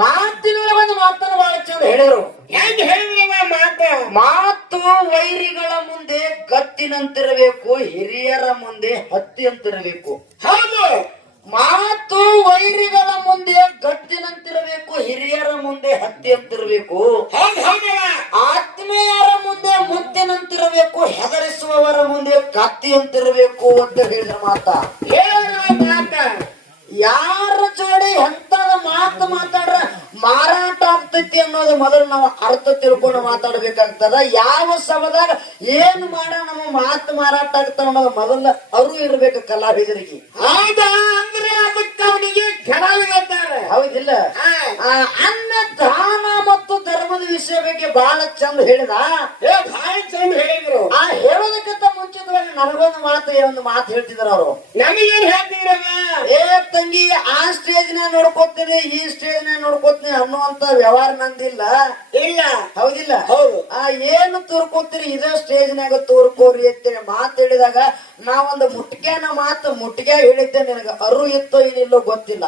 ಮಾತಿನೊಳಗೆ ಒಂದು ಮಾತನ್ನು ಬಹಳ ಚಂದ ಹೇಳಿದ್ರು. ಹೆಂಗ್ ಹೇಳಿದ್ರವ ಮಾತು ವೈರಿಗಳ ಮುಂದೆ ಗತ್ತಿನಂತಿರಬೇಕು, ಹಿರಿಯರ ಮುಂದೆ ಹತ್ತಿಯಂತಿರಬೇಕು. ಹೌದು. ಮಾತು ವೈರಿಗಳ ಮುಂದೆ ಗಟ್ಟಿನಂತಿರಬೇಕು, ಹಿರಿಯರ ಮುಂದೆ ಹತ್ತಿಯಂತಿರಬೇಕು. ಆತ್ಮೀಯರ ಮುಂದೆ ಮುತ್ತಿನಂತಿರಬೇಕು, ಹೆದರಿಸುವವರ ಮುಂದೆ ಕತ್ತಿಯಂತಿರಬೇಕು ಅಂತ ಹೇಳಿದ್ರ ಮಾತ. ಯಾರ ಜೋಡಿ ಎಂತದ ಮಾತು ಮಾತಾಡ್ರ ಮಾರಾಟ ಆಗ್ತೈತಿ ಅನ್ನೋದು ಮೊದಲು ನಾವು ಅರ್ಥ ತಿಳ್ಕೊಂಡು ಮಾತಾಡ್ಬೇಕಾಗ್ತದ. ಯಾವ ಸಭದಾಗ ಏನು ಮಾಡ ನಮ್ಮ ಮಾತು ಮಾರಾಟ ಆಗ್ತಾವ ಅನ್ನೋದು ಮೊದಲ ಅರು ಇರ್ಬೇಕು ಕಲಾವಿದರಿಗೆ. ಹೌದಾ? ಅಂದ್ರೆ ಅದಕ್ಕೆ ಅವನಿಗೆ ಕಲಾವಿದ್ದಾರೆ. ಹೌದಿಲ್ಲ? ಅನ್ನ ದಾನ ಮತ್ತು ಧರ್ಮದ ವಿಷಯ ಬಗ್ಗೆ ಬಹಳ ಚಂದ ಹೇಳಿದ. ಬಹಳ ಚಂದ ಹೇಳಿದ್ರು. ಆ ಹೇಳೋದಕ್ಕಿಂತ ಮುಂಚಿತವಾಗಿ ನನಗೊಂದು ಮಾತು ಹೇಳ್ತಿದ್ರು ಅವರು. ನಮಗೇನ್ ಹೇಳ್ತೀರವ? ಏ ತಂಗಿ, ಆ ಸ್ಟೇಜ್ ನ ನೋಡ್ಕೋತೀನಿ, ಈ ಸ್ಟೇಜ್ ನ ನೋಡ್ಕೋತೀನಿ ಅನ್ನುವಂತ ವ್ಯವಹಾರ ನಂದಿಲ್ಲ. ಇಲ್ಲ. ಹೌದಿಲ್ಲ? ಹೌದು. ಏನು ತೋರ್ಕೋತೀರಿ ಇದೇ ಸ್ಟೇಜ್ ನಾಗ ತೋರ್ಕೋರಿ ಅಂತೇಳಿ ಮಾತು ಹೇಳಿದಾಗ ನಾವೊಂದು ಮುಟ್ಕ್ಯಾನ ಮಾತು ಮುಟ್ಕ್ಯಾ ಹೇಳಿದ್ದೆ. ನಿನಗ ಅರು ಇತ್ತೋ ಏನಿಲ್ಲೋ ಗೊತ್ತಿಲ್ಲ.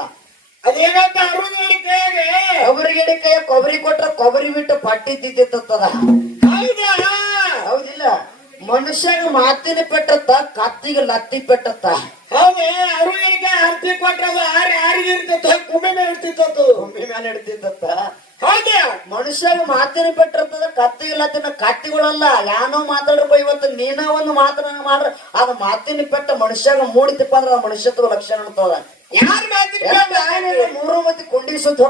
ಅದೇನಂತ ಅರು ಕೈಯಾಗೆ ಕೊಬ್ಬರಿ ಕೈಯ ಕೊಬ್ಬರಿ ಕೊಟ್ರ ಕೊಬ್ಬರಿ ಬಿಟ್ಟು ಪಟ್ಟಿ ತಿದ್ದಿತ್ತದ. ಹೌದಾ? ಹೌದಿಲ್ಲ? ಮನುಷ್ಯಗ ಮಾತಿನ ಪೆಟ್ಟತ್ತ, ಕತ್ತಿಗೆ ಲತ್ತಿ ಪೆಟ್ಟತ್ತ. ಹೌದೇ? ಅರುಳಿಗೆ ಹತ್ತಿ ಕೊಟ್ಟದ ಯಾರಿಗೆ ಇರ್ತಿತ್ತು? ಕುಂಬೆ ಮೇಲೆ ಇರ್ತಿತ್ತು. ಕುಂಬಿ ಮೇಲೆ ಇಡ್ತಿತ್ತ. ಹೌದೇ? ಮನುಷ್ಯಗ ಮಾತಿನ ಪೆಟ್ಟಿರ್ತದ, ಕತ್ತಿಗೆ ಲತ್ತಿನ. ಕತ್ತಿಗಳಲ್ಲ ಯಾನೋ ಮಾತಾಡ್ಕೊ. ಇವತ್ತು ನೀನ ಒಂದು ಮಾತನ್ನ ಮಾಡ್ರ ಅದು ಮಾತಿನ ಪೆಟ್ಟ ಮನುಷ್ಯಗ ಮೂಡಿತಪ್ಪ ಅಂದ್ರ ಮನುಷ್ಯತ್ವ ಲಕ್ಷಣ ಅಂತದ. ಯಾರ ಮಾತಿನ ಮೂರು ಮಂದಿ ಕೊಂಡಿ ಸುತ್ತ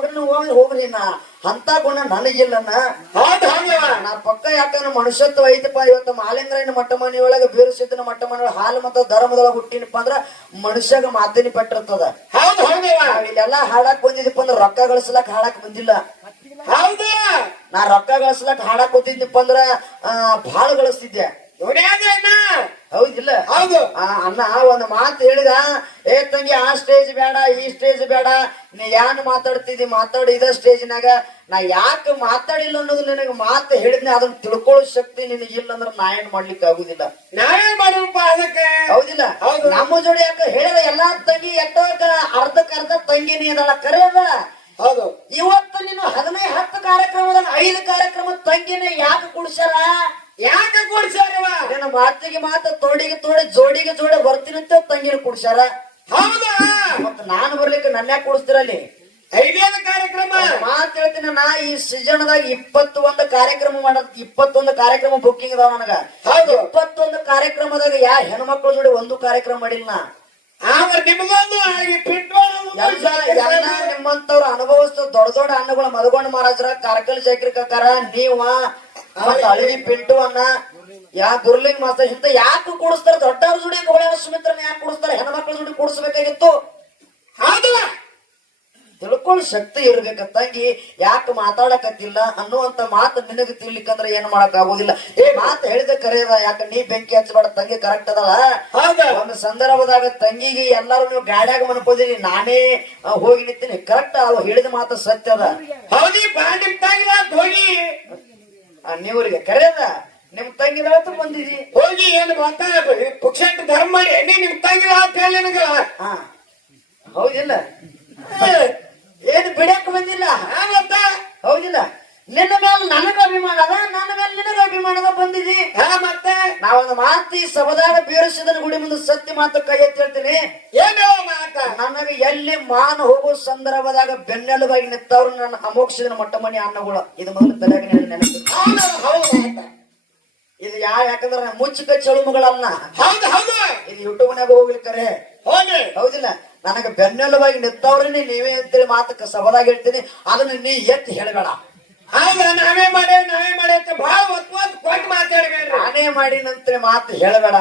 ಹೋಗ್ರಿ ನಾ ಅಂತ ಗುಣ ನನಗಿಲ್ಲನ. ನಾ ಪಕ್ಕ ಯಾಕಂದ್ರೆ ಮನುಷ್ಯತ್ವ ಐತಪ್ಪ. ಇವತ್ತು ಮಾಲಿಂಗರಾಯನ ಮಟ್ಟ ಮನೆಯೊಳಗೆ ಬೀರಸಿದ್ದನ ಮಟ್ಟ ಮನೆಯೊಳಗೆ ಹಾಲು ಮತ್ತು ಧರ್ಮದೊಳಗೆ ಹುಟ್ಟಿನಪ್ಪ ಅಂದ್ರ ಮನುಷ್ಯಗ ಮಾತಿನ ಪೆಟ್ಟಿರ್ತದ. ಹೌದು. ಇಲ್ಲೆಲ್ಲಾ ಹಾಡಾಕ್ ಬಂದಿದ್ದಪ್ಪ ಅಂದ್ರ ರೊಕ್ಕ ಗಳಿಸ್ಲಾಕ್ ಹಾಡಾಕ್ ಬಂದಿಲ್ಲ. ಹೌದಾ? ನಾ ರೊಕ್ಕ ಗಳಿಸ್ಲಾಕ್ ಹಾಡಾಕ್ ಕೂತಿದ್ದಪ್ಪ ಅಂದ್ರ ಬಹಳ ಗಳಿಸ್ತಿದ್ದೆ. ಹೌದಿಲ್ಲ? ಹೌದು. ಅಣ್ಣ ಒಂದು ಮಾತು ಹೇಳಿದ. ಏ ತಂಗಿ, ಆ ಸ್ಟೇಜ್ ಬೇಡ, ಈ ಸ್ಟೇಜ್ ಬೇಡ, ನೀ ಯಾನ್ ಮಾತಾಡ್ತಿದ್ದಿ ಮಾತಾಡಿ ಇದ ಸ್ಟೇಜ್ನಾಗ. ನಾ ಯಾಕೆ ಮಾತಾಡಿಲ್ಲ ಅನ್ನೋದು ನಿನಗೆ ಮಾತು ಹೇಳಿದ್ನೆ. ಅದನ್ನ ತಿಳ್ಕೊಳ್ಳೋ ಶಕ್ತಿ ನಿನಗೆ ಇಲ್ಲ ಅಂದ್ರೆ ನಾ ಏನ್ ಮಾಡ್ಲಿಕ್ಕೆ ಆಗುದಿಲ್ಲ. ನಾವೇ ಮಾಡಲ್ಪ ಅದಕ್ಕೆ. ಹೌದಿಲ್ಲ? ನಮ್ಮ ಜೋಡಿ ಯಾಕೆ ಹೇಳಿದ ಎಲ್ಲಾ ತಂಗಿ ಎಟ್ಟೋಕ ಅರ್ಧಕ್ಕರ್ಧ ತಂಗಿನಿ ಅದಲ್ಲ ಕರೆಯದ. ಹೌದು. ಇವತ್ತು ನೀನು 10 ಕಾರ್ಯಕ್ರಮದಾಗ 5 ಕಾರ್ಯಕ್ರಮ ತಂಗಿನ ಯಾಕೆ ಕುಡ್ಸ್ಯಾರ? ಯಾಕೆ ಕೊಡ್ಸಾರವ? ನಿನ್ನ ಮಾತಿಗೆ ಮಾತು, ತೋಡಿಗೆ ತೋಡಿ, ಜೋಡಿಗೆ ಜೋಡಿ ಬರ್ತೀನಂತ ತಂಗಿನ ಕುಡ್ಸ್ಯಾರ. ಹೌದಾ? ಮತ್ತ ನಾನು ಬರ್ಲಿಕ್ಕೆ ನನ್ನ ಯಾಕೆ ಕುಡಿಸ್ತಿರಲ್ಲಿ? 5 ಕಾರ್ಯಕ್ರಮ ಮಾತು ಹೇಳ್ತೀನಿ. ನಾ ಈ ಸೀಸನ್ದಾಗ 21 ಕಾರ್ಯಕ್ರಮ ಮಾಡೋದ್, 21 ಕಾರ್ಯಕ್ರಮ ಬುಕ್ಕಿಂಗ್ ಅದಾವ ನನಗ. 21 ಕಾರ್ಯಕ್ರಮದಾಗ ಯಾ ಹೆಣ್ಮಕ್ಳ ಜೋಡಿ ಒಂದು ಕಾರ್ಯಕ್ರಮ ಮಾಡಿಲ್ಲ. ನಿಮ್ಗೊಂದು ಎಲ್ಲ ನಿಮ್ಮಂತವ್ರು ಅನುಭವಿಸ್ತ ದೊಡ್ಡ ದೊಡ್ಡ ಅನ್ನಗಳ ಮದಗೊಂಡ ಮಹಾರಾಜರ, ಕಾರ್ಕಲ್ ಜೈಕ್ರಿ ಕಕ್ಕಾರ, ನೀವ ಮತ್ತ ಅಳಗಿ ಪಿಂಟು ಅನ್ನ, ಯಾ ಗುರ್ಲಿಂಗ್ ಮಾಸ್ಟರ್ ಇಂತ ಯಾಕೆ ಕೂಡಿಸ್ತಾರ? ದೊಡ್ಡವ್ರ ಜೋಡಿ ಗೋಳ ಸುಮಿತ್ರನ ಯಾಕೆ ಕೂಡಿಸ್ತಾರ? ಹೆಣ್ಮಕ್ಳ ಜೋಡಿ ಕೂಡಿಸ್ಬೇಕಾಗಿತ್ತು. ತಿಳ್ಕೊಳ್ಳೋ ಶಕ್ತಿ ಇರ್ಬೇಕ ತಂಗಿ. ಯಾಕೆ ಮಾತಾಡಕತ್ತಿಲ್ಲ ಅನ್ನುವಂತ ಮಾತು ನಿನಗೆ ತಿಳ್ಲಿಕ್ಕಂದ್ರೆ ಏನ್ ಮಾಡಕ್ ಆಗುದಿಲ್ಲ. ಮಾತು ಹೇಳಿದ ಕರೆಯದ. ಯಾಕ ನೀ ಬೆಂಕಿ ಹಚ್ಚಬೇಡ, ತಂಗಿ ಕರೆಕ್ಟ್ ಅದಲ್ಲ. ಒಂದು ಸಂದರ್ಭದಾಗ ತಂಗಿಗೆ ಎಲ್ಲಾರು ನೀವು ಗಾಡ್ಯಾಗ ಮನ್ಕೋದಿರಿ, ನಾನೇ ಹೋಗಿ ನಿಂತೀನಿ. ಕರೆಕ್ಟ್ ಅವ ಹೇಳಿದ ಮಾತು ಸತ್ಯ ಅದ. ನೀವ್ರಿಗೆ ಕರೆಯದ ನಿಮ್ ತಂಗಿ ಬಂದಿದಿ ಹೋಗಿ ಏನು ಪುಕ್ಷ ಧರ್ಮ ಮಾಡಿ ನಿಮ್ ತಂಗಿ. ಹೌದಿಲ್ಲ? ಏನು ಬಿಡಕ್ ಬಂದಿಲ್ಲ. ಹೌದಿಲ್ಲ? ನಿನ್ನ ಮೇಲೆ ನನಗ ಅಭಿಮಾನ ಅದ, ನನ್ನ ಮೇಲೆ ನಿನಗ ಅಭಿಮಾನ ಅದ, ಬಂದಿದಿ. ಮತ್ತೆ ನಾವೊಂದು ಮಾತು ಈ ಸಭದಾಗ ಬೀರಿಸಿದ ಗುಡಿ ಮುಂದೆ ಸತ್ಯ ಮಾತು ಕೈ ಎತ್ತಿ ಹೇಳ್ತೀನಿ. ಏನು ಮಾತ? ನನಗೆ ಎಲ್ಲಿ ಮಾನ ಹೋಗೋ ಸಂದರ್ಭದಾಗ ಬೆನ್ನೆಲುಬಾಗಿ ನಿಂತವ್ರು ನನ್ನ ಅಮೋಕ್ಷದ ಮೊಟ್ಟ ಮನೆ ಅನ್ನಗಳು. ಇದು ಮೊದಲು ತಲೆಗೆ ನೆನಪು. ಇದು ಯಾಕಂದ್ರೆ ಮುಚ್ಚಿಕ ಚಳುಮಗಳನ್ನ. ಇದು ಯೂಟ್ಯೂಬ್ನಾಗ ಹೋಗ್ಲಿಕ್ಕರೆ. ಹೌದಿಲ್ಲ? ನನಗೆ ಬೆನ್ನೆಲುಬಾಗಿ ನಿಂತವ್ರನ್ನೇ ನೀವೇ ಅಂತೇಳಿ ಮಾತಕ್ಕೆ ಸಭದಾಗ ಹೇಳ್ತೀನಿ. ಅದನ್ನ ನೀ ಎತ್ತಿ ಹೇಳಬೇಡ. ನಾವೇ ಮಾಡೇ ಬಹಳ ಕೊಟ್ಟು ಮಾತಾಡ್ಬೇಡ. ನಾನೇ ಮಾಡಿನಂತ ಮಾತು ಹೇಳಬೇಡ.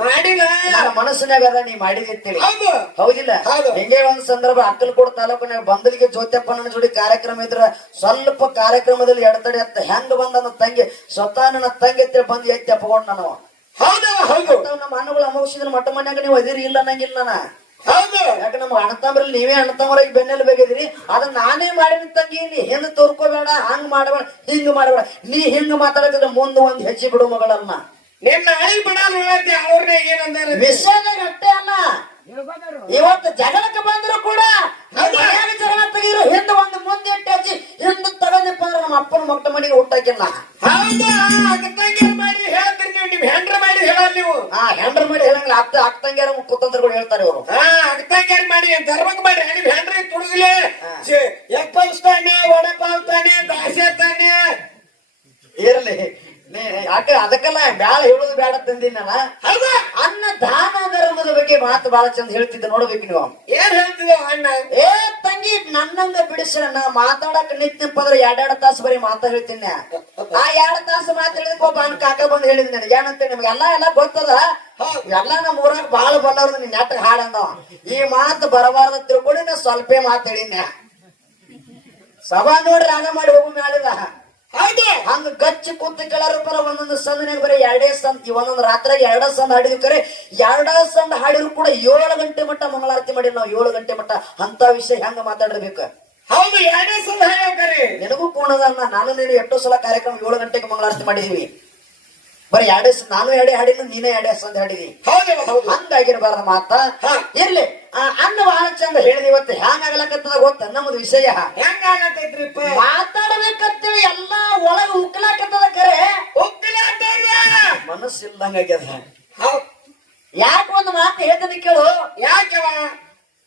ಮಾಡಿಲ್ಲ, ನನ್ನ ಮನಸ್ಸಿನಾಗ ಅದ ನೀ ಮಾಡಿದಿರ್ತೇಳಿ. ಹೌದಿಲ್ಲ? ಹಿಂಗೆ ಒಂದ್ ಸಂದರ್ಭ ಅಕ್ಕಲಕೋಟ ತಾಲೂಕಿನಾಗ ಬಂದಲಿಗೆ ಜ್ಯೋತ್ಯಪ್ಪನ ಜೋಡಿ ಕಾರ್ಯಕ್ರಮ ಇದ್ರ ಸ್ವಲ್ಪ ಕಾರ್ಯಕ್ರಮದಲ್ಲಿ ಎಡತಡೆ ಅತ್ತ ಹೆಂಗ ಬಂದ ತಂಗಿ ಸ್ವತಃ ನನ್ನ ತಂಗಿ ಎತ್ತಿ ಬಂದು ಎತ್ತಿ ಅಪ್ಪಗೊಂಡ್ ನಾನು. ನಮ್ಮ ಅಣ್ಣಗಳು ಅಮೋಕ್ಷಿದ್ರ ಮಟ್ಟ ಮನ್ಯಾಗ ನೀವು ಅದಿರಿ ಇಲ್ಲ ನಂಗಿಲ್ಲ ನಾನು. ಯಾಕೆ ನಮ್ಮ ಅಣ್ಣತಂಬ್ರಲ್ಲಿ ನೀವೇ ಅಣ್ಣತಂಬರಾಗಿ ಬೆನ್ನೆಲ್ಲಿ ಬೇಕಿದ್ರಿ. ಅದನ್ನ ನಾನೇ ಮಾಡಿನ ತಂಗಿ, ನೀ ಹಿಂದ್ ತೋರ್ಕೋಬೇಡ, ಹಂಗ್ ಮಾಡಬೇಡ, ಹಿಂಗ್ ಮಾಡಬೇಡ. ನೀ ಹಿಂಗ್ ಮಾತಾಡಿದ್ರೆ ಮುಂದೆ ಒಂದ್ ಹೆಜ್ಜೆ ಬಿಡು ಮಗಳನ್ನ. ನಿನ್ನ ಅಳಿ ಬಿಡ ಅವ್ರನ್ನ ಏನಂದಾರ ವಿಷಯದಾಗ ಅಷ್ಟೇ ಅಲ್ಲ. ಇವತ್ತು ಜಗಳಕ್ಕೆ ಬಂದ್ರು ಕೂಡ ಜಗಳ ತೆಗೀರು ಹಿಂದೆ ಒಂದು ಅಪ್ಪನ ಮೊಟ್ಟ ಮನೆಗೆ ಹುಟ್ಟಾಕಿಲ್ಲ. ಹೌದಾ ಅಕ್ಕಂಗ್ಯಾರ ಮಾಡಿ ಹೇಳ್ತೀರಿ ನೀವು, ನಿಮ್ ಹೆಂಡ್ರ ಮಾಡಿ ಹೇಳಲ್ಲ ನೀವು. ಹೆಂಡ್ರ ಮಾಡಿ ಹೇಳಂಗಿಲ್ಲ, ಅಕ್ಕಂಗ್ಯಾರ ಕುತಂತ್ರಗಳು ಹೇಳ್ತಾರೆ ಇವರು. ಅಕ್ಕಂಗ್ಯಾರ ಮಾಡಿ ಧರ್ಮಕ್ ಮಾಡಿ ನಿಮ್ ಹೆಂಡ್ರಿ ತುಡುಗ್ಲಿ ಎಪ್ಪಲ್ಸ್ತಾನೆ, ವಡಪಾವ್ ತಾನೆ, ದಾಸೆ ತಾನೆ. ಇರ್ಲಿ ಯಾಕೆ ಅದಕ್ಕೆಲ್ಲ ಬ್ಯಾಳ ಹೇಳುದು ಬೇಡ ತಂದಿನ. ಹೌದಾ ಅನ್ನ ದಾನ ಧರ್ಮದ ಬಗ್ಗೆ ಮಾತು ಬಹಳ ಚಂದ ಹೇಳ್ತಿದ್ದೆ, ನೋಡ್ಬೇಕು ನೀವು. ಏನ್ ಹೇಳ್ತಿದ್ದೆ ಅಣ್ಣ? ಏ ತಂಗಿ ನನ್ನಂಗ ಬಿಡಿಸ್ರ ನಾ ಮಾತಾಡಕ್ ನಿಂತಪ್ಪ ಅಂದ್ರೆ 2 ತಾಸು ಬರೀ ಮಾತಾ ಹೇಳ್ತೀನಿ. ಆ 2 ತಾಸು ಮಾತಾಡಿದಕ್ಕೆ ಒಬ್ಬ ಅಣ್ಣ ಕಾಕ ಬಂದು ಹೇಳಿದ್ ನನಗೆ ಏನಂತ, ನಿಮ್ಗೆಲ್ಲ ಗೊತ್ತದ, ಎಲ್ಲ ನಮ್ಮ ಊರಾಗ ಬಾಳ ಬಲ್ಲವ್ರದು ನಿನ್ ನೆಟ್ಟ ಹಾಡಂದವ. ಈ ಮಾತು ಬರಬಾರ್ದ ತಿಳ್ಕೊಂಡು ನಾ ಸ್ವಲ್ಪೇ ಮಾತಾಡಿನ. ಸಭಾ ನೋಡ್ರಿ ಆಗ ಮಾಡಿ ಹೋಗು ಮಾಡಿದ. ಹೌದು ಹಂಗ ಗಚ್ಚಿ ಕೂತು ಕೇಳಾರ ಪರ ಒಂದೊಂದು ಸಂದನಾಗ ಬರೀ 2 ಸಂದ್, ಒಂದೊಂದು ರಾತ್ರಿ 2 ಸಂದ್ ಹಾಡಿದ್ವಿ. ಕರೆ 2 ಸಂದ್ ಹಾಡಿದ್ರು ಕೂಡ 7 ಗಂಟೆ ಮಟ್ಟ ಮಂಗಳಾರತಿ ಮಾಡಿ ನಾವು 7 ಗಂಟೆ ಮಟ್ಟ ಅಂತ ವಿಷಯ ಹೆಂಗ ಮಾತಾಡಿರ್ಬೇಕು. ಹೌದು 2 ಸಲ ಹೇಳ್ತಾರೆ. ನಿನಗೂ ಕೂಣದ ನಾನು ನೀನು ಎಷ್ಟೋ ಸಲ ಕಾರ್ಯಕ್ರಮ 7 ಗಂಟೆಗೆ ಮಂಗಳಾರತಿ ಮಾಡಿದೀವಿ. ಬರೀ 2 ನಾನು 2 ಹಾಡಿನ, ನೀನೇ 2 ಸಂದ್ ಹಾಡಿದಿ. ಹೌದು ಹಂಗಾಗಿರ್ಬಾರ್ದ ಮಾತ. ಇರ್ಲಿ ಅನ್ನ ಬಹಳ ಚಂದ ಹೇಳಿದ. ಇವತ್ತು ಹೆಂಗ್ ಆಗ್ಲಕತ್ತದ ಗೊತ್ತ ನಮ್ಮದು ವಿಷಯ. ಹೆಂಗಾಗತ್ತೈತ್ರಿಪ್ಪ? ಮಾತಾಡ್ಬೇಕಂತೇಳಿ ಎಲ್ಲಾ ಒಳಗ ಉಕ್ಕಲಾಕತ್ತದ, ಕರೆ ಮನಸ್ಸಿಲ್ದಂಗಾಗ್ಯದ. ಯಾಕೆ ಒಂದು ಮಾತು ಹೇಳ್ತೀನಿ ಕೇಳು. ಯಾಕವ?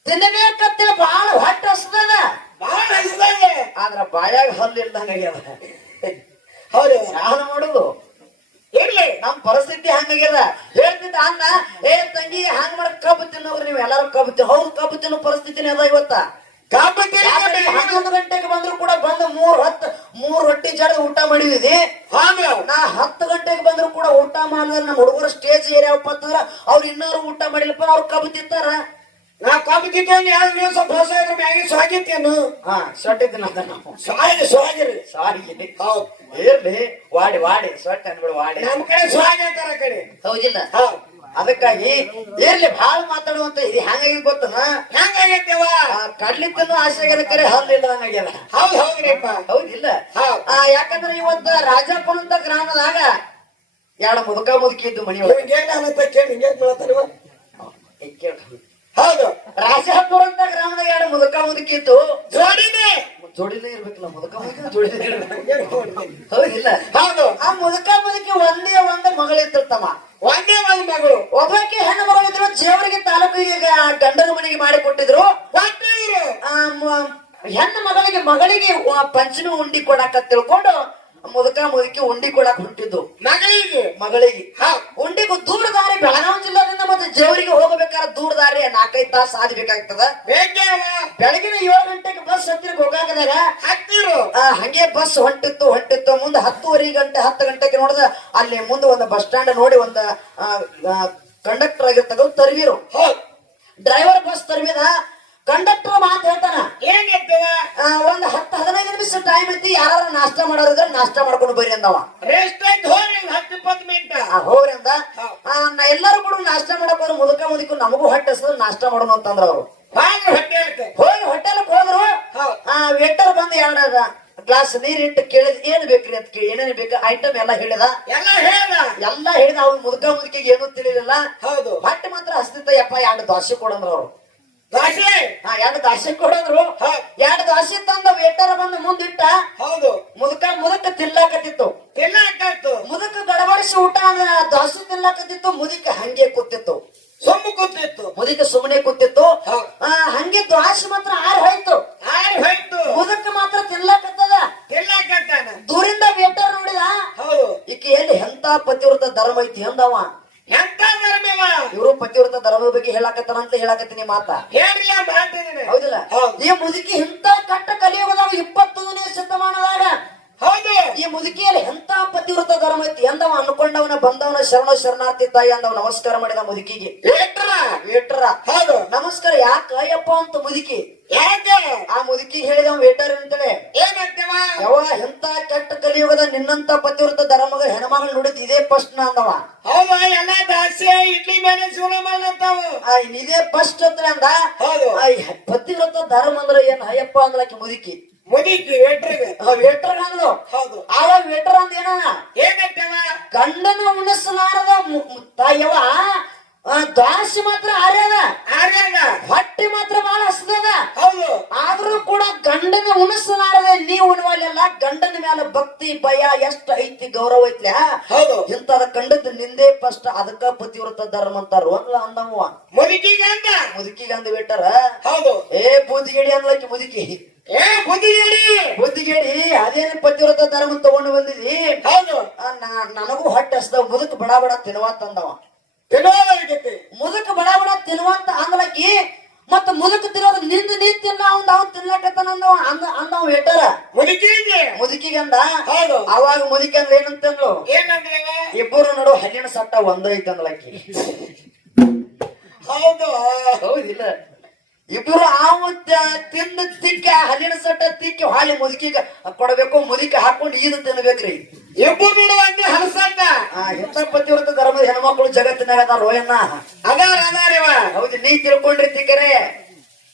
ತಿನ್ನಬೇಕಂತೇಳಿ ಬಹಳ ಹೊಟ್ಟೆ ಹಸ್ತದ, ಬಹಳ ಹಸಿದಾಗ, ಆದ್ರ ಬಾಯಾಗ ಹಲ್ಲು ಇಲ್ದಂಗಾಗ್ಯದ. ಹೌದು ಸ್ನಾನ ಮಾಡುದು ಇರ್ಲಿ, ನಮ್ ಪರಿಸ್ಥಿತಿ ಹಂಗಾಗ್ಯದ. ಹೇಳ್ತಿದ್ದ ಅನ್ನ, ಏ ತಂಗಿ ಹಂಗ ಮಾಡ ಕಬ್ಬು ತಿನ್ನೋರು ನೀವು ಎಲ್ಲಾರು ಕಬ್ಬು ತಿನ್ನ. ಹೌದು ಕಬ್ಬು ತಿನ್ನೋ ಪರಿಸ್ಥಿತಿನೇ ಅದ ಇವತ್ತ. 11 ಗಂಟೆಗೆ ಬಂದ್ರು ಕೂಡ ಬಂದು 3 ರೊಟ್ಟಿ ಜಡ ಊಟ ಮಾಡಿದ್ವಿ. ನಾ 10 ಗಂಟೆಗೆ ಬಂದ್ರು ಕೂಡ ಊಟ ಮಾಡಿದ್ರೆ ನಮ್ಮ ಹುಡುಗರು ಸ್ಟೇಜ್ ಏರಿಯಾವಪ್ಪ ಅಂತಂದ್ರ ಅವ್ರು ಇನ್ನೋರು ಊಟ ಮಾಡಿಲ್ಲಪ್ಪ, ಅವ್ರು ಕಬ್ಬು ತಿಂತಾರ. ನಾ ಕಬ್ಬು ತಿಂತೇನೆ 2 ದಿವಸ ಹೊಸ ಇದ್ರ ಮ್ಯಾಗಿ ಸ್ವಾಗಿತ್ತೇನು? ಸೊಟ್ಟಿದ್ದಿನ ನಾವು ಸ್ವಾಗಿರಿ ಸಾರಿಗೆ. ಹೌದು ಇರ್ಲಿ ವಾಡಿ ಸೊಟ್ಟ ಅನ್ಬಿಡು ವಾಡಿ. ನಮ್ ಕಡೆ ಸ್ವಾಗಿ ಅಂತಾರ ಆ ಕಡೆ. ಹೌದಿಲ್ಲ? ಅದಕ್ಕಾಗಿ ಇರ್ಲಿ ಭಾಳ ಮಾತಾಡುವಂತ ಇದು ಹೆಂಗಾಗಿ ಗೊತ್ತನ? ಹೆಂಗಾಗೈತೆವ? ಕಡ್ಲಿ ತಿನ್ನೋ ಆಸೆ ಆಗ್ಯದ, ಕರೆ ಹಲ್ಲಿಲ್ಲ ಹಂಗಾಗ್ಯದ. ಹೌದ್ರಿಪ್ಪ. ಹೌದಿಲ್ಲ? ಯಾಕಂದ್ರೆ ಇವತ್ತ ರಾಜಾಪುರ ಅಂತ ಗ್ರಾಮದಾಗ 2 ಮುದುಕ ಮುದುಕಿ ಇದ್ದು ಮನಿ ಒಳಗೆ. ಹೌದು ರಾಜಾಪುರ ಅಂತ ಗ್ರಾಮದಾಗ 2 ಮುದುಕ ಮುದುಕಿ ಇತ್ತು. ಜೋಡಿನೇ ಜೋಡಿನೇ ಇರ್ಬೇಕಲ್ಲ, ಮುದುಕ ಮುದುಕಿ ಜೋಡಿನೇ ಇರ್ಬೇಕು. ಹೌದಿಲ್ಲ? ಹೌದು. ಆ ಮುದುಕ ಮುದುಕಿ ಒಂದೇ ಒಂದು ಮಗಳಿರ್ತಮ್ಮ. ಒಂದೇ ಒಂದು ಮಗಳು. ಒಬ್ಬಾಕಿ ಹೆಣ್ಣು ಮಗಳಿದ್ರು. ಜೇವರಿಗೆ ತಾಲೂಕಿಗೆ ಗಂಡನ ಮನೆಗೆ ಮಾಡಿ ಕೊಟ್ಟಿದ್ರು. ಹೆಣ್ಣು ಮಗಳಿಗೆ ಪಂಚಮಿ ಉಂಡಿ ಕೊಡಾಕ ತಿಳ್ಕೊಂಡು ಮುದುಕ ಮುದುಕಿ ಉಂಡಿ ಕೊಡಾಕ ಹೊಂಟಿದ್ದು ಮಗಳಿಗೆ. ಉಂಡಿಗೂ ದೂರ ದಾರಿ, ಬೆಳಗಾವಿ ಜಿಲ್ಲಾದಿಂದ ಮತ್ತೆ ಜೇವರಿಗೆ ಹೋಗಬೇಕಾದ್ರೆ ದೂರ ದಾರಿ 4-5 ತಾಸು ಆದ್ಬೇಕಾಗ್ತದ. ಬೆಳಗಿನ 7 ಗಂಟೆಗೆ ಬಸ್ ಹತ್ತಿರ ಹೋಗಾಕದಾಗ ಹಂಗೆ ಬಸ್ ಹೊಂಟಿತ್ತು. ಮುಂದೆ 10 ಗಂಟೆಗೆ ನೋಡಿದ ಅಲ್ಲಿ ಮುಂದೆ ಒಂದು ಬಸ್ ಸ್ಟ್ಯಾಂಡ್ ನೋಡಿ ಒಂದು ಕಂಡಕ್ಟರ್ ಆಗಿರ್ತಕ್ಕ ತರ್ವೀರು. ಡ್ರೈವರ್ ಬಸ್ ತರ್ವಿದ. ಕಂಡಕ್ಟರ್ ಮಾತು ಹೇಳ್ತಾನ, ಒಂದ್ 10-15 ನಿಮಿಷ ಟೈಮ್ ಐತಿ, ಯಾರು ನಾಷ್ಟ ಮಾಡೋರಿದ್ರೆ ನಾಷ್ಟ ಮಾಡ್ಕೊಂಡು ಬರ್ರಿ ಅಂದವ. 10-20 ಮಿನಿಟ್ ಹೋಗ್ರಿ ಅಂದ. ಎಲ್ಲರೂ ಕೂಡ ನಾಷ್ಟ ಮಾಡಕ್ ಹೋದ್ರು. ಮುದುಕ ಮುದುಕಿ ನಮಗೂ ಹೊಟ್ಟೆ ಹಸಿದ್ರು, ನಾಷ್ಟ ಮಾಡೋಣ ಅಂತಂದ್ರ ಅವ್ರು. ಹೋಗಿ ಹೋಟೆಲ್ಗೆ ಹೋದ್ರು. ವೇಟರ್ ಬಂದು 2 ಗ್ಲಾಸ್ ನೀರ್ ಇಟ್ಟು ಕೇಳಿದ್ ಏನ್ ಬೇಕ್ರಿ ಅಂತ ಕೇಳಿ, ಏನೇನು ಬೇಕು ಐಟಮ್ ಎಲ್ಲ ಹೇಳಿದ. ಅವ್ರು ಮುದುಕ ಮುದುಕಿಗೆ ಏನೂ ತಿಳಿಲಿಲ್ಲ. ಹೊಟ್ಟೆ ಮಾತ್ರ ಹಸ್ತಿತ್ತ. ಯಪ್ಪ 2 ದೋಸೆ ಕೊಡಂದ್ರ ಅವ್ರು. 2 ದೋಸೆ ಕೊಡಂದ್ರು. 2 ದೋಸೆ ತಂದ ವೇಟರ್ ಬಂದು ಮುಂದಿಟ್ಟ. ಮುದುಕ ತಿನ್ಲಾಕತ್ತಿತ್ತು. ಮುದುಕ ಗಡಬಡಿಸಿ ಊಟ ಅಂದ್ರೆ ದೋಸೆ ತಿನ್ಲಾಕತ್ತಿತ್ತು. ಮುದುಕ ಹಂಗೆ ಕೂತಿತ್ತು. ಮುದುಕ ಸುಮ್ಮನೆ ಕೂತಿತ್ತು. ಹಂಗೆ ದೋಸೆ ಮಾತ್ರ ಆರ್ ಹೋಯ್ತು. ಮುದುಕ ಮಾತ್ರ ತಿನ್ಲಾಕತ್ತದ. ದೂರಿಂದ ವೇಟರ್ ನೋಡಿದ. ಈಕೆ ಎಲ್ಲಿ ಎಂತ ಪತಿವ್ರತ ಧರ್ಮ ಐತಿ ಅಂದವ. ಇವರು ಪತಿವ್ರತ ಧರ್ಮದ ಬಗ್ಗೆ ಹೇಳಾಕತ್ತಾರಂತ ಹೇಳಾಕತ್ತೀನಿ ಮಾತ. ಹೌದಿಲ್ಲ? ಈ ಮುದುಕಿ ಇಂತ ಕಟ್ಟ ಕಲಿಯುಗದಾಗ 21ನೇ ಶತಮಾನದಾಗ ಈ ಮುದುಕಿಯಲ್ಲಿ ಎಂತ ಪತಿವ್ರತ ಧರ್ಮ ಐತಿ ಅಂದವ. ಅನ್ಕೊಂಡವನ ಬಂದವನ ಶರಣಾರ್ಥಿ ತಾಯಿ ಅಂದವ. ನಮಸ್ಕಾರ ಮಾಡಿದ ಮುದುಕಿಗೆ. ವೇಟ್ರ ನಮಸ್ಕಾರ. ಯಾಕ ಅಯ್ಯಪ್ಪ ಅಂತ ಮುದುಕಿ. ಆ ಮುದುಕಿ ಹೇಳಿದವ ವೇಟರ್ ಅಂತೇಳಿ, ಯಾವ ಎಂತ ಕೆಟ್ಟ ಕಲಿಯುಗದ ನಿನ್ನಂತ ಪತಿವ್ರತ ಧರ್ಮಗ ಹೆಣ್ಮಗಳು ನೋಡಿದ್ ಇದೇ ಫಸ್ಟ್ ಅಂದವ. ಇಡ್ಲಿ ಮೇಲೆ ಇದೇ ಫಸ್ಟ್ ಅಂತ ಅಂದ. ಪತಿವ್ರತ ಧರ್ಮ ಅಂದ್ರ ಏನ್ ಅಯ್ಯಪ್ಪ ಅಂದ್ಲಕಿ ಮುದುಕಿ. ವೇಟರ್ ಅಂದ್ಲು. ಆವಾಗ ವೇಟರ್ ಅಂದ ಗಂಡನ ಉಣಿಸಲಾರದ ತಾಯವ ದ್ವಾಸಿ ಮಾತ್ರ ಆರ್ಯದ, ಹೊಟ್ಟೆ ಮಾತ್ರ ಬಹಳ ಹಸ್ತದ. ಆದ್ರೂ ಕೂಡ ಗಂಡನ ಉಣಿಸಲಾರದೆ ನೀ ಉಣವಲ್ಲ. ಗಂಡನ ಮೇಲೆ ಭಕ್ತಿ ಭಯ ಎಷ್ಟ ಐತಿ ಗೌರವ ಐತ್ಲ ಹೌದು ಇಂತದ ಕಂಡದ್ ನಿಂದೆ ಫಸ್ಟ್ ಅದಕ್ಕ ಪತಿವ್ರತ ಧರ್ಮ ಅಂತಾರ ಅಂದವ ಮುದುಕಿಗೆ ಅಂತ ಮುದುಕಿಗಂದ ಬಿಟ್ಟಾರ ಹೌದು ಏ ಬುದ್ಧಿಗೇಡಿ ಅನ್ಲಕ್ಕಿ ಮುದುಕಿ ಏ ಬುದ್ಧಿಗೇಡಿ ಬುದ್ಧಿಗೇಡಿ ಅದೇನು ಪತಿವ್ರತ ಧರ್ಮ ತಗೊಂಡು ಬಂದಿದಿ ಹೌದು ನನಗೂ ಹೊಟ್ಟೆ ಹಸ್ದ ಮುದುಕ್ ಬಡ ಬಡ ತಿನ್ನುವಂತ ಅಂದವ ತಿನ್ನೋದಾಗೈತಿ ಮುದುಕ ಬಡ ಬಡ ತಿನ್ನುವಂತ ಅಂದ್ಲಕ್ಕಿ ಮತ್ತ ಮುದುಕ ತಿನ್ನೋದು ನಿಂದು ನೀ ತಿನ್ನ ಅವ್ನ್ ತಿನ್ಲಕತ್ತಾನ ಅಂದವ ಹೇಟಾರ ಮುದುಕಿಗೆ ಮುದುಕಿಗಂದ ಹೌದು ಅವಾಗ ಮುದುಕಿ ಅಂದ್ರೆ ಏನಂತಂದ್ಲು ಏನಂದ್ರೆ ಇಬ್ಬರು ನಡು ಹಲ್ಲಿನ ಸಟ್ಟ ಒಂದೈತೆ ಅಂದ್ಲಕ್ಕಿ ಹೌದು ಹೌದಿಲ್ಲ ಇಬ್ಬರು ಆವ ತಿಂದ ತಿಕ್ಕ ಹಲ್ಲಿನ ಸಟ್ಟ ತಿಕ್ಕಿ ಹಾಳಿ ಮುದುಕಿಗ ಕೊಡಬೇಕು ಮುದುಕಿ ಹಾಕೊಂಡು ಈದು ತಿನ್ಬೇಕ್ರಿ ಇಬ್ಬರು ನೋಡುವಂತೆ ಹಲಸಣ್ಣ ಎಂತ ಪತಿವ್ರತ ಧರ್ಮದ ಹೆಣ್ಮಕ್ಳು ಜಗತ್ತಿನಾಗ ಅದಾರ ರೋಯಣ್ಣ ಅದಾರಿವ ಹೌದು ನೀ ತಿಳ್ಕೊಂಡಿರ್ತಿಕರೆ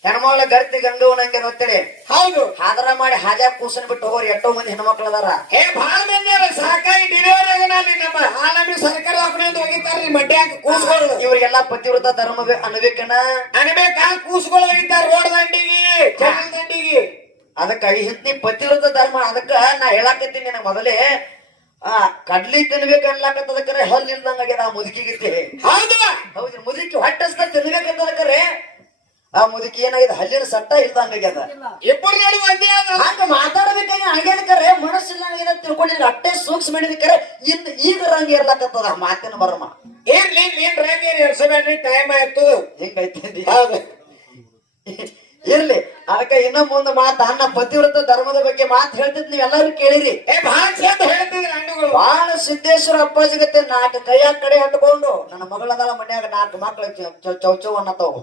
ಹೆಣ್ಮಗಳ ಗರ್ತಿ ಗಂಗವ್ ನಂಗೆ ಗೊತ್ತೇಳಿ ಹೌದು ಹಾದರ ಮಾಡಿ ಹಾದ್ಯಾಗ ಕೂಸನ್ ಬಿಟ್ಟು ಹೋಗೋರು ಎಷ್ಟೋ ಮಂದಿ ಹೆಣ್ಮಕ್ಳು ಅದಾರ ಏ ಭಾಳ ಮಂದಿ ಅದಾರ ಸಾಕಾಗಿ ಡಿಲಿವರಿ ಆಗನಲ್ಲಿ ನಮ್ಮ ಆಲಮಿ ಸರ್ಕಾರ ಹಾಕೊಂಡು ಹೋಗಿರ್ತಾರ್ರಿ ಮಡ್ಯಾಗ ಕೂಸ್ಗಳು ಇವ್ರಿಗೆಲ್ಲಾ ಪತಿವ್ರತ ಧರ್ಮ ಅನ್ಬೇಕನ ಅನ್ಬೇಕಾ ಕೂಸ್ಗಳು ಹೋಗಿರ್ತಾರ ರೋಡ್ ದಂಡಿಗೆ ಜಗಲ್ ದಂಡಿಗೆ ಅದಕ್ಕ ಹಿಂದಿ ಪತಿವ್ರತ ಧರ್ಮ ಅದಕ್ಕ ನಾ ಹೇಳಾಕತ್ತೀನಿ ನಿನಗ ಮೊದಲೇ ಕಡ್ಲಿ ತಿನ್ಬೇಕು ಅನ್ಲಾಕತ್ತದಕ್ಕರೆ ಹಲ್ ಇಲ್ದಂಗಾಗ್ಯದ ಆ ಮುದುಕಿಗಿತ್ತೆ ಹೌದು ಹೌದು ಮುದುಕಿ ಹೊಟ್ಟಸ್ತ ತಿನ್ಬೇಕಂತದಕ್ಕರೆ ಆ ಮುದುಕಿ ಏನಾಗಿದೆ ಹಲ್ಲಿನ ಸಟ್ಟ ಇಲ್ದಂಗಾಗ್ಯದ ಇಬ್ಬರು ನೋಡು ಒಂದೇ ಅದ ಹಂಗ ಮಾತಾಡ್ಬೇಕಾಗಿ ಆಗ್ಯದಕ್ಕರೆ ಮನಸ್ಸಿಲ್ಲ ತಿಳ್ಕೊಂಡಿದ್ರೆ ಅಟ್ಟೆ ಸೂಕ್ಷ್ಮ ಹಿಡಿದಕ್ಕರೆ ಈಗ ರಂಗ ಇರ್ಲಾಕತ್ತದ ಮಾತಿನ ಬರ್ಮ ಇರ್ಲಿ ಏನ್ ರಂಗೇರಿ ಎರ್ಸಬೇಡ್ರಿ ಟೈಮ್ ಆಯ್ತು ಹಿಂಗೈತಿ ಹೌದು ಇರ್ಲಿ ಅದಕ್ಕ ಇನ್ನ ಮುಂದೆ ಮಾತ ಅನ್ನ ಪತಿವ್ರತ ಧರ್ಮದ ಬಗ್ಗೆ ಮಾತು ಹೇಳ್ತಿದ್ ನೀವೆಲ್ಲರೂ ಕೇಳಿರಿ ಏ ಭಾಳ ಚಂದ ಹೇಳ್ತಿದ್ರ ಹಣ್ಣುಗಳು ಬಾಳ ಸಿದ್ದೇಶ್ವರ ಅಪ್ಪಾಜಿ ಗತ್ತೆ 4 ಕೈಯಾಗ ಕಡೆ ಹಟ್ಕೊಂಡು ನನ್ನ ಮಗಳದಾಳ ಮನ್ಯಾಗ 4 ಮಕ್ಳು ಚೌಚೌ ಅನ್ನತಾವ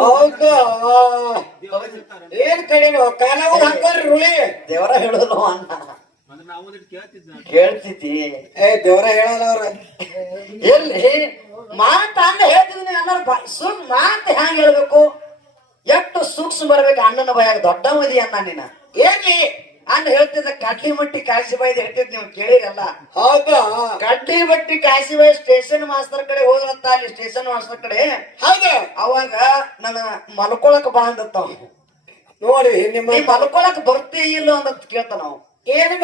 ಹೌದು ಏನ್ ಕಡಿಮೆ ಕಾಲವು ಹಾಕೋರಿ ರುಳಿ ದೇವರ ಹೇಳೋದು ಅನ್ನ ಕೇಳ್ತಿದ್ದಿ ಏ ದೇವ್ರ ಹೇಳಲ್ಲ ಅವ್ರ ಎಲ್ಲಿ ಮಾತ ಹಂಗ ಹೇಳ್ತಿದ್ನಿ ಎಲ್ಲರೂ ಮಾತು ಹೆಂಗ್ ಹೇಳ್ಬೇಕು ಎಷ್ಟು ಸೂಕ್ಷ್ಮ ಬರ್ಬೇಕು ಅಣ್ಣನ ಭಯಾಗ ದೊಡ್ಡ ಮದಿ ಅನ್ನ ನೀನ ಏನ್ರಿ ಅಣ್ಣ ಹೇಳ್ತಿದ್ದ ಕಡ್ಲಿ ಮಟ್ಟಿ ಕಾಶಿಬಾಯಿ ಹೇಳ್ತಿದ್ ನೀವು ಕೇಳಿರಲ್ಲ ಹೌದಾ ಕಡ್ಲಿ ಮಟ್ಟಿ ಕಾಶಿಬಾಯಿ ಸ್ಟೇಷನ್ ಮಾಸ್ತರ್ ಕಡೆ ಹೋದ್ರಂತ ಅಲ್ಲಿ ಸ್ಟೇಷನ್ ಮಾಸ್ತರ್ ಕಡೆ ಹೌದು ಅವಾಗ ನನ್ನ ಮಲ್ಕೊಳಕ್ ಬಾ ಅಂದತ್ತ ನೋಡಿ ನಿಮ್ಮ ನೀ ಮಲ್ಕೊಳಕ್ ಬರ್ತೀ ಇಲ್ಲ ಅಂತ ಕೇಳ್ತಾನ ನಾವು ಏನು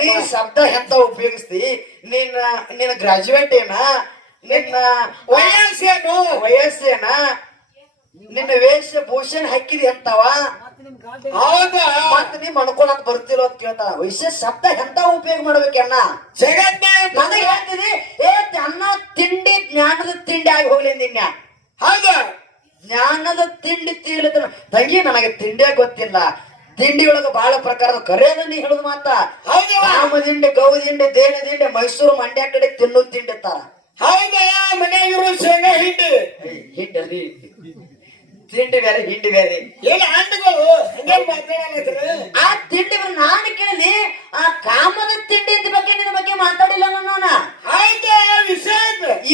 ನೀ ಶಬ್ದ ಎಂತ ಉಪಯೋಗಿಸ್ತಿ ನಿನ್ನ ಗ್ರಾಜುಯೇಟ್ ಏನ ನಿನ್ನ ವಯಸ್ಸೇನು ವಯಸ್ಸೇನ ನಿನ್ನ ವೇಷಭೂಷಣ ಹಾಕಿದಿ ಅಂತವ ಹೌದಾ ಮತ್ ನೀ ಮಣ್ಕೊಳಕ್ ಬರ್ತಿರೋ ಅಂತ ಕೇಳ್ತಾನ ವಿಶೇಷ ಶಬ್ದ ಎಂತ ಉಪಯೋಗ ಮಾಡ್ಬೇಕಣ್ಣ ಜಗತ್ತೇ ನನಗೆ ಹೇಳ್ತಿದಿ ಏ ಅನ್ನ ತಿಂಡಿ ಜ್ಞಾನದ ತಿಂಡಿ ಆಗಿ ಹೋಗ್ಲಿ ನಿನ್ನೆ ಹೌದಾ ಜ್ಞಾನದ ತಿಂಡಿ ತೀರ್ಲತ್ತ ತಂಗಿ ನನಗೆ ತಿಂಡಿಯೇ ಗೊತ್ತಿಲ್ಲ ತಿಂಡಿ ಒಳಗ ಬಹಳ ಪ್ರಕಾರದ ಕರೆಯದ ನೀ ಹೇಳುದು ಮಾತ ರಾಮ ದಿಂಡಿ ಗೌ ದಿಂಡಿ ದೇಣ ದಿಂಡಿ ಮೈಸೂರು ಮಂಡ್ಯ ಕಡೆ ತಿನ್ನು ತಿಂಡಿ ತರ ಹೌದಾ ಮನೆಯಾಗಿರೋ ಶೇಂಗಾ ಹಿಂಡಿ ಹಿಂಡಿ ತಿಂಡಿ ಬೇರೆ ಹಿಂಡಿ ಬೇರೆ ಏನು ಹಣ್ಣುಗಳು ಹಂಗೇನ್ ಮಾತಾಡಲ್ಲ ಆ ತಿಂಡಿ ನಾನು ಕೇಳಿ ಆ ಕಾಮದ ತಿಂಡಿ ಬಗ್ಗೆ ನಿನ್ನ ಬಗ್ಗೆ ಮಾತಾಡಿಲ್ಲ ನಾನು ಹೌದಾ ವಿಷಯ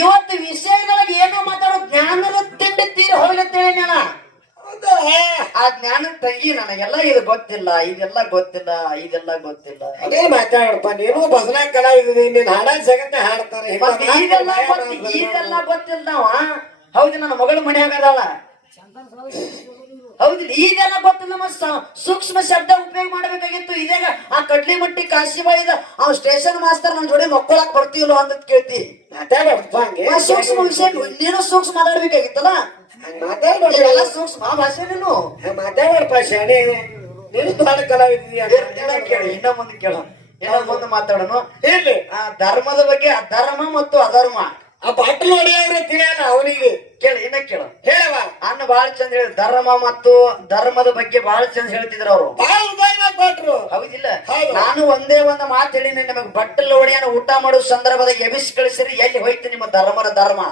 ಇವತ್ತು ವಿಷಯದೊಳಗೆ ಏನೋ ಮಾತಾಡೋ ಜ್ಞಾನದ ತಿಂಡಿ ತೀರಿ ಹೋಗ್ಲತ್ತೇಳಿ ನಾನು ಹೌದಾ ಆ ಜ್ಞಾನ ತಂಗಿ ನನಗೆಲ್ಲ ಇದು ಗೊತ್ತಿಲ್ಲ ಇದೆಲ್ಲ ಗೊತ್ತಿಲ್ಲ ಇದೆಲ್ಲ ಗೊತ್ತಿಲ್ಲ ಅದೇ ಮಾತಾಡಪ್ಪ ನೀನು ಭಜನಾ ಕಲಾವಿದ ನೀನ್ ಹಾಡ ಜಗತ್ತ ಹಾಡ್ತಾರೆ ಇದೆಲ್ಲ ಗೊತ್ತಿಲ್ಲವ ಹೌದು ನನ್ನ ಮಗಳ ಮನೆ ಆಗದಲ್ಲ ಹೌದಿಲ್ಲ ಇದೆಲ್ಲ ಗೊತ್ತಿಲ್ಲ ಮತ್ತ ಸೂಕ್ಷ್ಮ ಶಬ್ದ ಉಪಯೋಗ ಮಾಡ್ಬೇಕಾಗಿತ್ತು ಇದೇಗ ಆ ಕಡ್ಲಿ ಮಟ್ಟಿ ಕಾಶಿಬಾಯಿದ ಆ ಸ್ಟೇಷನ್ ಮಾಸ್ತರ್ ನನ್ ಜೋಡಿ ಮಕ್ಕಳಾಕ್ ಬರ್ತೀವಲ್ಲ ಅಂತ ಕೇಳ್ತಿ ಸೂಕ್ಷ್ಮ ವಿಷಯ ನೀನು ಸೂಕ್ಷ್ಮ ಮಾತಾಡ್ಬೇಕಾಗಿತ್ತಲ್ಲ ಎಲ್ಲ ಸೂಕ್ಷ್ಮ ಭಾಷೆ ನೀನು ಮಾತಾಡಪ್ಪ ಶಾಣೆ ನೀನು ಹಾಡ ಕಲಾವಿದ ಕೇಳಿ ಇನ್ನ ಮುಂದೆ ಕೇಳ ಇನ್ನ ಮುಂದೆ ಮಾತಾಡೋಣ ಹೇಳಿ ಆ ಧರ್ಮದ ಬಗ್ಗೆ ಅಧರ್ಮ ಮತ್ತು ಅಧರ್ಮ ಆ ಬಾಟಲ್ ಹೊಡೆಯವ್ರೆ ತಿಳಿಯಲ್ಲ ಅವನಿಗೆ ಕೇಳಿ ಇನ್ನ ಕೇಳು ಹೇಳವ ಅನ್ನ ಬಹಳ ಚಂದ ಹೇಳಿ ಧರ್ಮ ಮತ್ತು ಧರ್ಮದ ಬಗ್ಗೆ ಬಹಳ ಚಂದ ಹೇಳ್ತಿದ್ರು ಅವರು ಬಹಳ ಉದಾಹರಣೆ ಕೊಟ್ರು ಹೌದಿಲ್ಲ ನಾನು ಒಂದೇ ಒಂದು ಮಾತು ಹೇಳಿನಿ ನಿಮಗೆ ಬಟ್ಟಲ್ ಒಡೆಯನ ಊಟ ಮಾಡೋ ಸಂದರ್ಭದಾಗ ಎಬಿಸಿ ಕಳಿಸಿರಿ ಎಲ್ಲಿ ಹೋಯ್ತು ನಿಮ್ಮ ಧರ್ಮದ ಧರ್ಮ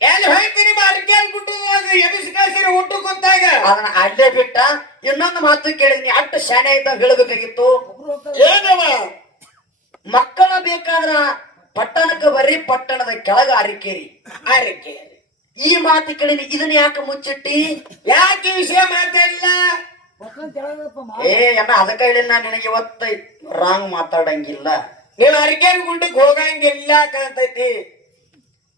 ಎಲ್ಲಿ ಹೋಯ್ತು ನಿಮ್ಮ ಅರ್ಗ್ಯಾನ್ ಗುಡ್ಡದಾಗ ಎಬಿಸಿ ಕಳಿಸಿರಿ ಊಟ ಕೂತಾಗ ಅದನ್ನ ಅಲ್ಲೇ ಬಿಟ್ಟ ಇನ್ನೊಂದು ಮಾತು ಕೇಳಿದ್ನಿ ಅಷ್ಟು ಶಾಣೆ ಇದ್ದಾಗ ಹೇಳಬೇಕಾಗಿತ್ತು ಏನವ ಮಕ್ಕಳ ಬೇಕಾದ್ರ ಪಟ್ಟಣಕ್ಕೆ ಬರ್ರಿ ಪಟ್ಟಣದ ಕೆಳಗ ಅರಿಕೇರಿ ಆರಕ್ಕೆ ಈ ಮಾತು ಕೇಳಿನಿ ಇದನ್ನ ಯಾಕೆ ಮುಚ್ಚಿಟ್ಟಿ ಯಾಕೆ ವಿಷಯ ಮಾತಾಡಿಲ್ಲ ಏ ಅಣ್ಣ ಅದಕ್ಕ ಹೇಳಿನ ನಿನಗೆ ಇವತ್ತ ರಾಂಗ್ ಮಾತಾಡಂಗಿಲ್ಲ ನೀವು ಅರ್ಗ್ಯಾನ್ ಗುಡ್ಡಕ್ಕೆ ಹೋಗಂಗಿಲ್ಲ ಕಾಣ್ತೈತಿ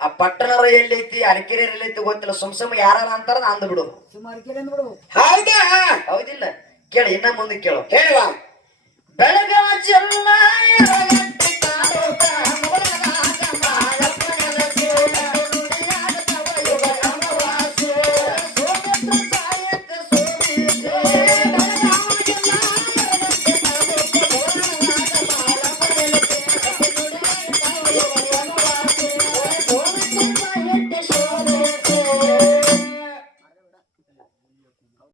ಆ ಪಟ್ಟಣ ಎಲ್ಲೈತಿ ಅರಕೆರೆ ಎಲ್ಲೈತಿ ಗೊತ್ತಿಲ್ಲ ಸುಮ್ ಯಾರ ಅಂತಾರ ಅಂದ್ ಬಿಡು ಹೌದಾ ಹೌದಿಲ್ಲ ಕೇಳಿ ಇನ್ನ ಮುಂದೆ ಕೇಳು ಹೇಳುವ ಬೆಳಗವ ಜಿಲ್ಲ ಎರಗಟ್ಟ